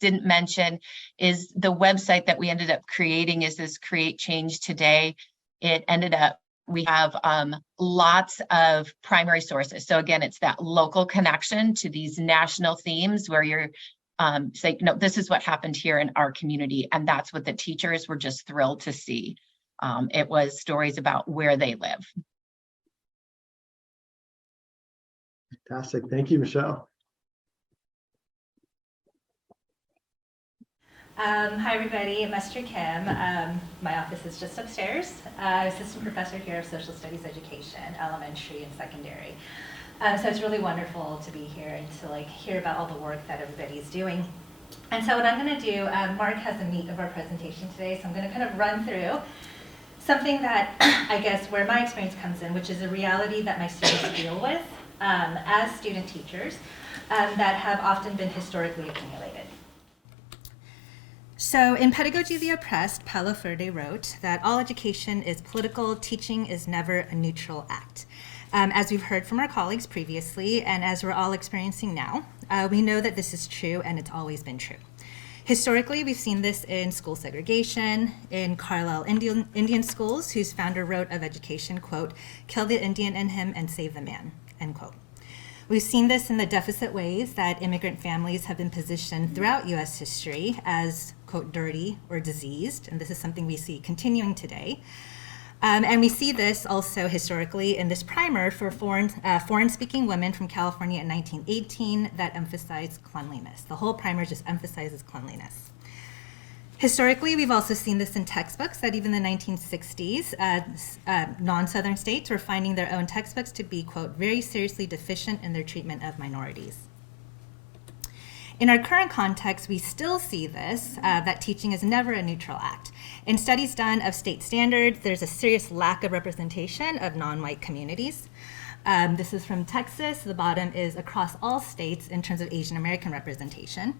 didn't mention is the website that we ended up creating is this Create Change Today. We have lots of primary sources. So again, it's that local connection to these national themes where you're saying, no, this is what happened here in our community. And that's what the teachers were just thrilled to see. It was stories about where they live. Fantastic. Thank you, Michelle. Hi, everybody. I'm Esther Kim. My office is just upstairs. Assistant professor here of social studies education, elementary and secondary. So it's really wonderful to be here and to hear about all the work that everybody's doing. And so what I'm going to do, Mark has the meat of our presentation today, so I'm going to kind of run through something that I guess where my experience comes in, which is a reality that my students deal with as student teachers that have often been historically accumulated. So in Pedagogy of the Oppressed, Paulo Freire wrote that all education is political, teaching is never a neutral act. As we've heard from our colleagues previously, and as we're all experiencing now, we know that this is true and it's always been true. Historically, we've seen this in school segregation, in Carlisle Indian schools, whose founder wrote of education, quote, "Kill the Indian in him and save the man," end quote. We've seen this in the deficit ways that immigrant families have been positioned throughout U.S. history as, quote, dirty or diseased, and this is something we see continuing today. And we see this also historically in this primer for foreign-speaking women from California in 1918 that emphasized cleanliness. The whole primer just emphasizes cleanliness. Historically, we've also seen this in textbooks that even in the 1960s, non-Southern states were finding their own textbooks to be, quote, very seriously deficient in their treatment of minorities. In our current context, we still see this, that teaching is never a neutral act. In studies done of state standards, there's a serious lack of representation of non-white communities. This is from Texas. The bottom is across all states in terms of Asian American representation.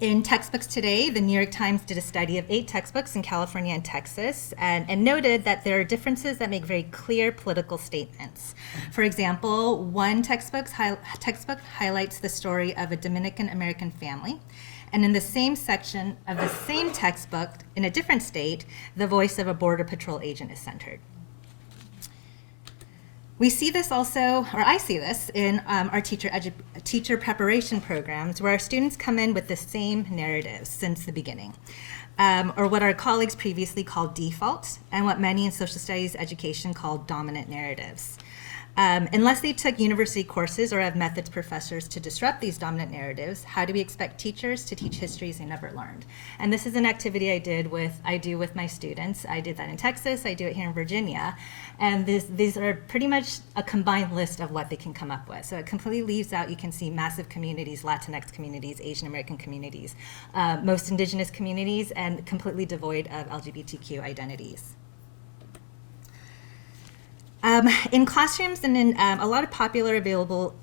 In textbooks today, the New York Times did a study of 8 textbooks in California and Texas and noted that there are differences that make very clear political statements. For example, one textbook highlights the story of a Dominican American family, and in the same section of the same textbook, in a different state, the voice of a Border Patrol agent is centered. We see this also, or I see this, in our teacher preparation programs, where our students come in with the same narratives since the beginning, or what our colleagues previously called default, and what many in social studies education called dominant narratives. Unless they took university courses or have methods professors to disrupt these dominant narratives, how do we expect teachers to teach histories they never learned? And this is an activity I do with my students. I did that in Texas, I do it here in Virginia, and these are pretty much a combined list of what they can come up with. So it completely leaves out, you can see massive communities, Latinx communities, Asian American communities, most indigenous communities, and completely devoid of LGBTQ identities. In classrooms and in a lot of popular available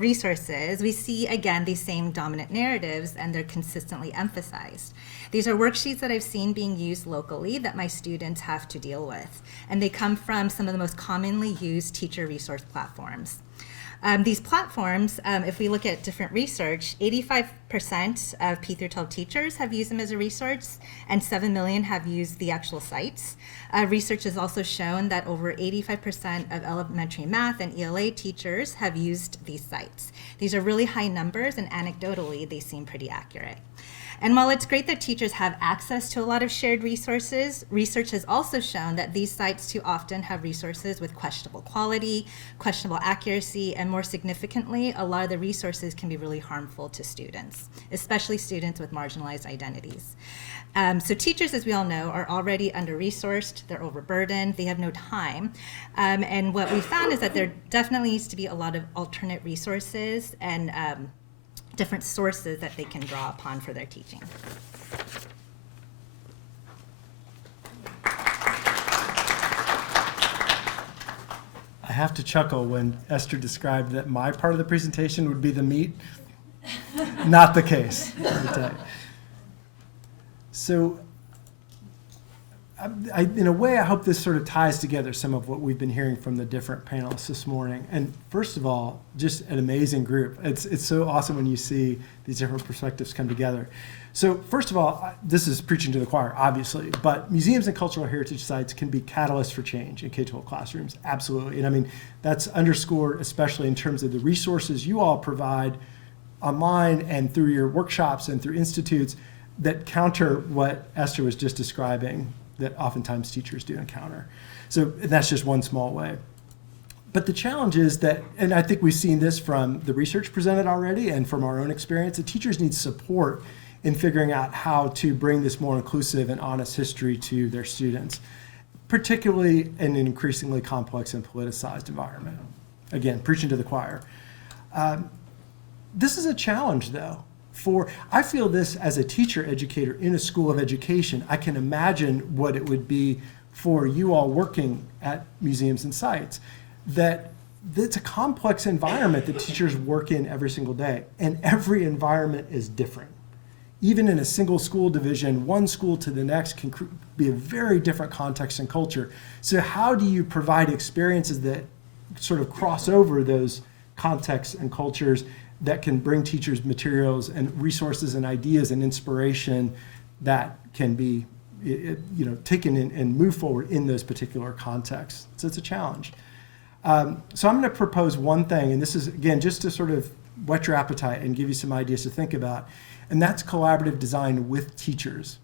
resources, we see, again, these same dominant narratives, and they're consistently emphasized. These are worksheets that I've seen being used locally that my students have to deal with, and they come from some of the most commonly used teacher resource platforms. These platforms, if we look at different research, 85% of P through 12 teachers have used them as a resource, and 7 million have used the actual sites. Research has also shown that over 85% of elementary math and ELA teachers have used these sites. These are really high numbers, and anecdotally, they seem pretty accurate. And while it's great that teachers have access to a lot of shared resources, research has also shown that these sites too often have resources with questionable quality, questionable accuracy, and more significantly, a lot of the resources can be really harmful to students, especially students with marginalized identities. So teachers, as we all know, are already under-resourced, they're overburdened, they have no time. And what we found is that there definitely needs to be a lot of alternate resources and different sources that they can draw upon for their teaching. I have to chuckle when Esther described that my part of the presentation would be the meat. Not the case, let me tell you. So, in a way, I hope this sort of ties together some of what we've been hearing from the different panelists this morning. And first of all, just an amazing group. It's so awesome when you see these different perspectives come together. So first of all, this is preaching to the choir, obviously, but museums and cultural heritage sites can be catalysts for change in K-12 classrooms, absolutely. And I mean, that's underscored especially in terms of the resources you all provide online and through your workshops and through institutes that counter what Esther was just describing that oftentimes teachers do encounter. So that's just one small way. But the challenge is that, and I think we've seen this from the research presented already and from our own experience, that teachers need support in figuring out how to bring this more inclusive and honest history to their students, particularly in an increasingly complex and politicized environment. Again, preaching to the choir. This is a challenge, though. I feel this as a teacher educator in a school of education. I can imagine what it would be for you all working at museums and sites, that it's a complex environment that teachers work in every single day, and every environment is different. Even in a single school division, one school to the next can be a very different context and culture. So how do you provide experiences that sort of cross over those contexts and cultures that can bring teachers materials and resources and ideas and inspiration that can be taken in and move forward in those particular contexts? So it's a challenge. So I'm going to propose one thing, and this is, again, just to sort of whet your appetite and give you some ideas to think about, and that's collaborative design with teachers.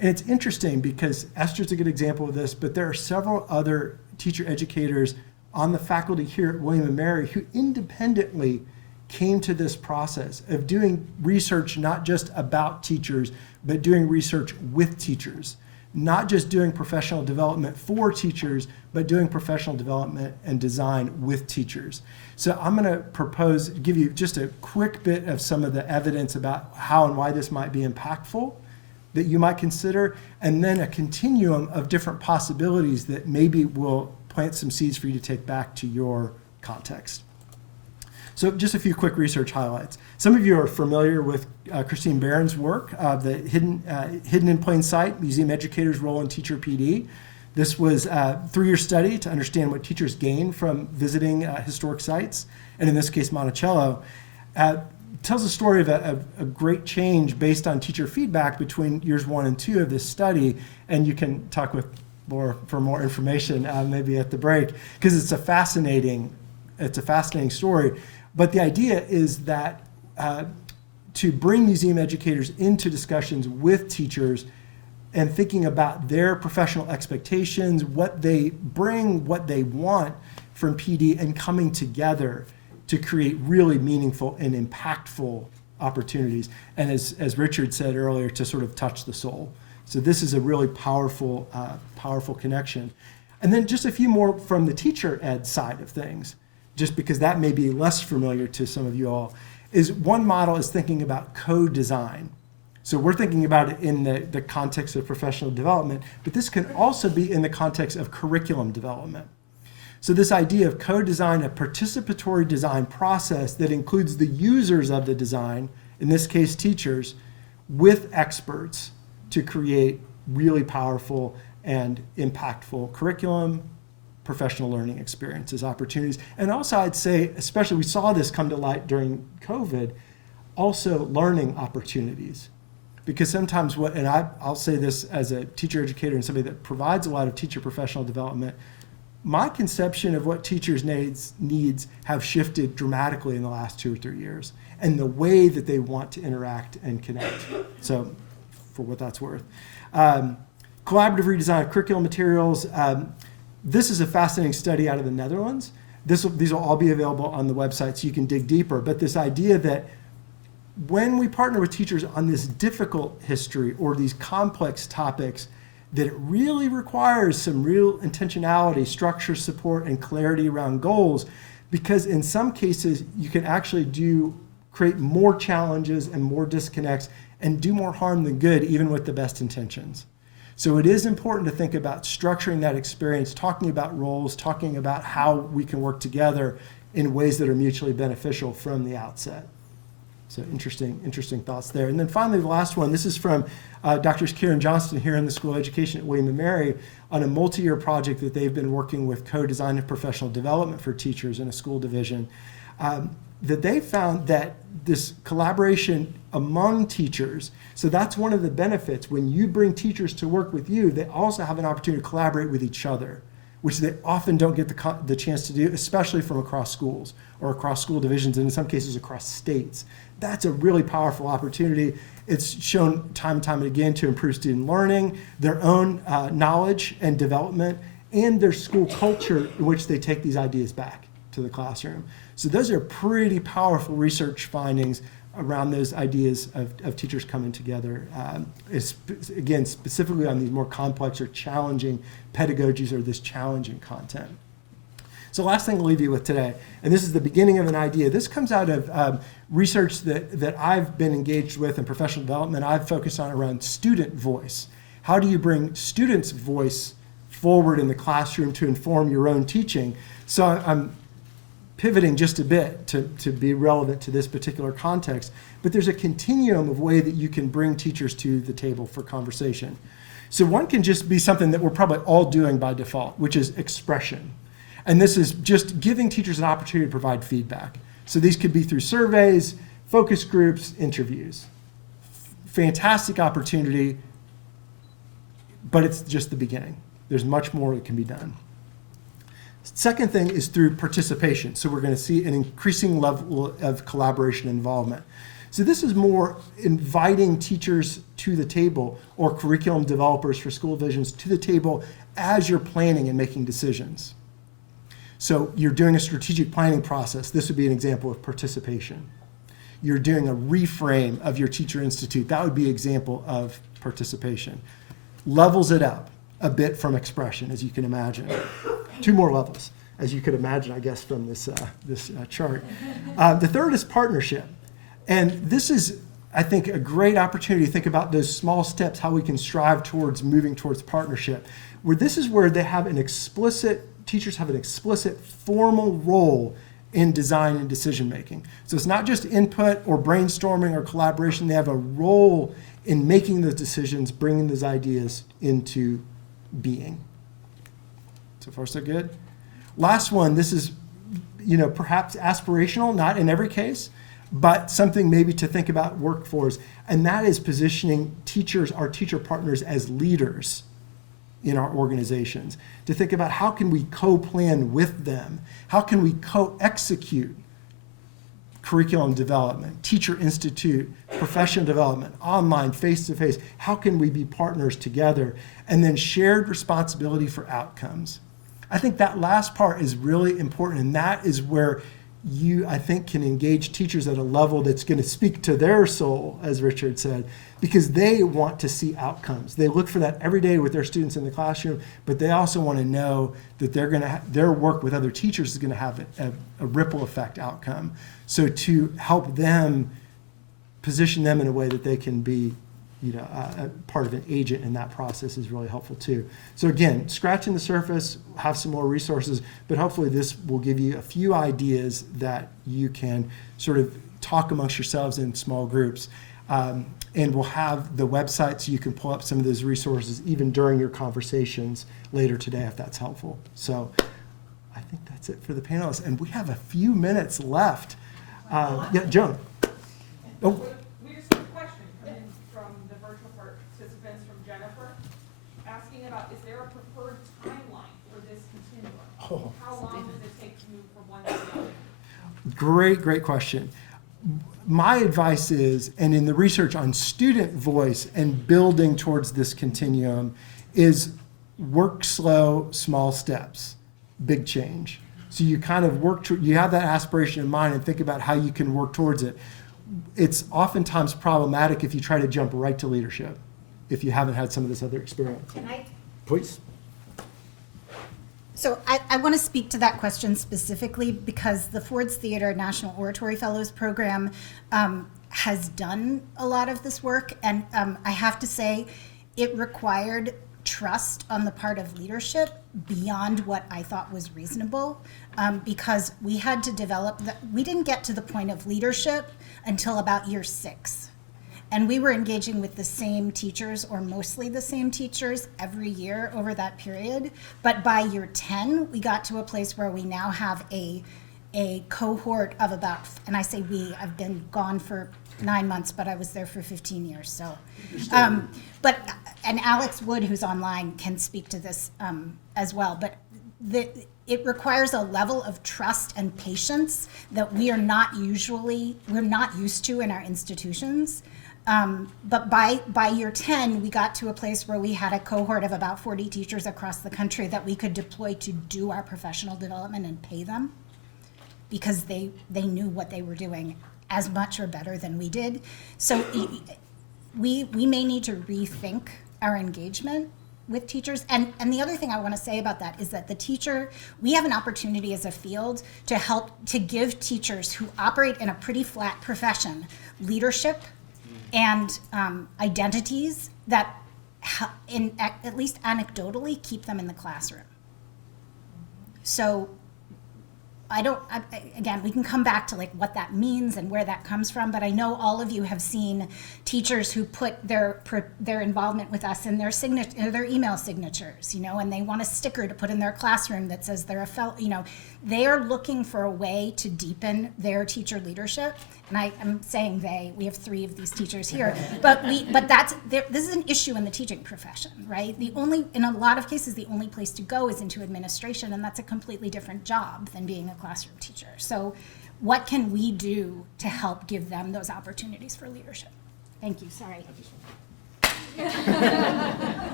And it's interesting because Esther's a good example of this, but there are several other teacher educators on the faculty here at William & Mary who independently came to this process of doing research not just about teachers, but doing research with teachers. Not just doing professional development for teachers, but doing professional development and design with teachers. So I'm going to give you just a quick bit of some of the evidence about how and why this might be impactful that you might consider, and then a continuum of different possibilities that maybe will plant some seeds for you to take back to your context. So just a few quick research highlights. Some of you are familiar with Christine Barron's work, the Hidden in Plain Sight, Museum Educators' Role in Teacher PD. This was a 3-year study to understand what teachers gain from visiting historic sites, and in this case, Monticello. Tells a story of a great change based on teacher feedback between years 1 and 2 of this study, and you can talk with for more information, maybe at the break, because it's a fascinating story. But the idea is that to bring museum educators into discussions with teachers and thinking about their professional expectations, what they bring, what they want from PD, and coming together to create really meaningful and impactful opportunities. And as Richard said earlier, to sort of touch the soul. So this is a really powerful connection. And then just a few more from the teacher ed side of things, just because that may be less familiar to some of you all, is one model is thinking about co-design. So we're thinking about it in the context of professional development, but this can also be in the context of curriculum development. So this idea of co-design, a participatory design process that includes the users of the design, in this case teachers, with experts to create really powerful and impactful curriculum, professional learning experiences, opportunities. And also I'd say, especially we saw this come to light during COVID, also learning opportunities. Because sometimes and I'll say this as a teacher educator and somebody that provides a lot of teacher professional development, my conception of what teachers' needs have shifted dramatically in the last 2 or 3 years, and the way that they want to interact and connect. So for what that's worth. Collaborative redesign of curriculum materials. This is a fascinating study out of the Netherlands. These will all be available on the website so you can dig deeper. But this idea that when we partner with teachers on this difficult history or these complex topics, that it really requires some real intentionality, structure, support, and clarity around goals, because in some cases you can actually create more challenges and more disconnects and do more harm than good, even with the best intentions. So it is important to think about structuring that experience, talking about roles, talking about how we can work together in ways that are mutually beneficial from the outset. So interesting thoughts there. And then finally, the last one, this is from Drs. Kieran Johnston here in the School of Education at William & Mary on a multi-year project that they've been working with co-design and professional development for teachers in a school division, that they found that this collaboration among teachers, so that's one of the benefits. When you bring teachers to work with you, they also have an opportunity to collaborate with each other, which they often don't get the chance to do, especially from across schools or across school divisions, and in some cases across states. That's a really powerful opportunity. It's shown time and time again to improve student learning, their own knowledge and development, and their school culture in which they take these ideas back to the classroom. So those are pretty powerful research findings around those ideas of teachers coming together, again, specifically on these more complex or challenging pedagogies or this challenging content. So last thing I'll leave you with today, and this is the beginning of an idea. This comes out of research that I've been engaged with in professional development. I've focused on around student voice. How do you bring students' voice forward in the classroom to inform your own teaching? So I'm pivoting just a bit to be relevant to this particular context, but there's a continuum of way that you can bring teachers to the table for conversation. So one can just be something that we're probably all doing by default, which is expression. And this is just giving teachers an opportunity to provide feedback. So these could be through surveys, focus groups, interviews. Fantastic opportunity, but it's just the beginning. There's much more that can be done. Second thing is through participation. So we're going to see an increasing level of collaboration and involvement. So this is more inviting teachers to the table or curriculum developers for school divisions to the table as you're planning and making decisions. So you're doing a strategic planning process. This would be an example of participation. You're doing a reframe of your teacher institute. That would be an example of participation. Levels it up a bit from expression, as you can imagine. 2 more levels, as you could imagine, I guess, from this chart. The third is partnership. And this is, I think, a great opportunity to think about those small steps, how we can strive towards moving towards partnership. This is where they have teachers have an explicit formal role in design and decision making. So it's not just input or brainstorming or collaboration. They have a role in making those decisions, bringing those ideas into being. So far, so good. Last one, this is, perhaps aspirational, not in every case, but something maybe to think about workforce, and that is positioning teachers, our teacher partners, as leaders in our organizations, to think about how can we co-plan with them, how can we co-execute curriculum development, teacher institute, professional development, online, face-to-face, how can we be partners together, and then shared responsibility for outcomes. I think that last part is really important, and that is where you, I think, can engage teachers at a level that's going to speak to their soul, as Richard said, because they want to see outcomes. They look for that every day with their students in the classroom, but they also want to know that they're going to their work with other teachers is going to have a ripple effect outcome. So to help them, position them in a way that they can be, a part of an agent in that process is really helpful too. So again, scratching the surface, have some more resources, but hopefully this will give you a few ideas that you can sort of talk amongst yourselves in small groups. And we'll have the website so you can pull up some of those resources even during your conversations later today if that's helpful. So I think that's it for the panelists. And we have a few minutes left. Yeah, Joan. Oh. We received a question coming from the virtual participants from Jennifer, asking about, is there a preferred timeline for this continuum? Oh. How long does it take to move from one to the other? Great question. My advice is, and in the research on student voice and building towards this continuum, is work slow, small steps, big change. So you kind of you have that aspiration in mind and think about how you can work towards it. It's oftentimes problematic if you try to jump right to leadership, if you haven't had some of this other experience. Can I? Please. So I want to speak to that question specifically because the Ford's Theater National Oratory Fellows Program has done a lot of this work, and I have to say it required trust on the part of leadership beyond what I thought was reasonable, because we had to develop we didn't get to the point of leadership until about year 6. And we were engaging with the same teachers, or mostly the same teachers, every year over that period. But by year 10, we got to a place where we now have a cohort of about, and I say we, I've been gone for 9 months, but I was there for 15 years. So, and Alex Wood, who's online, can speak to this as well. But it requires a level of trust and patience that we're not used to in our institutions. But by year 10, we got to a place where we had a cohort of about 40 teachers across the country that we could deploy to do our professional development and pay them because they knew what they were doing as much or better than we did. So we may need to rethink our engagement with teachers. And the other thing I want to say about that is that we have an opportunity as a field to help to give teachers who operate in a pretty flat profession leadership and identities that, at least anecdotally, keep them in the classroom. So again, we can come back to like what that means and where that comes from, but I know all of you have seen teachers who put their involvement with us in their email signatures, and they want a sticker to put in their classroom that says they're a fellow, they are looking for a way to deepen their teacher leadership. And I'm saying we have 3 of these teachers here, but this is an issue in the teaching profession, right? In a lot of cases, the only place to go is into administration, and that's a completely different job than being a classroom teacher. So what can we do to help give them those opportunities for leadership? Thank you, sorry.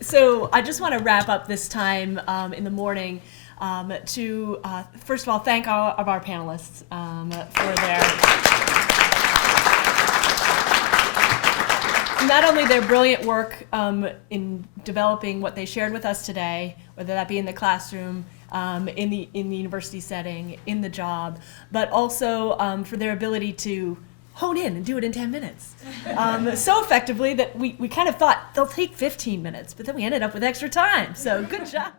So I just want to wrap up this time in the morning to first of all thank all of our panelists for not only their brilliant work in developing what they shared with us today, whether that be in the classroom, in the university setting, in the job, but also for their ability to hone in and do it in 10 minutes so effectively that we kind of thought they'll take 15 minutes, but then we ended up with extra time. So good job.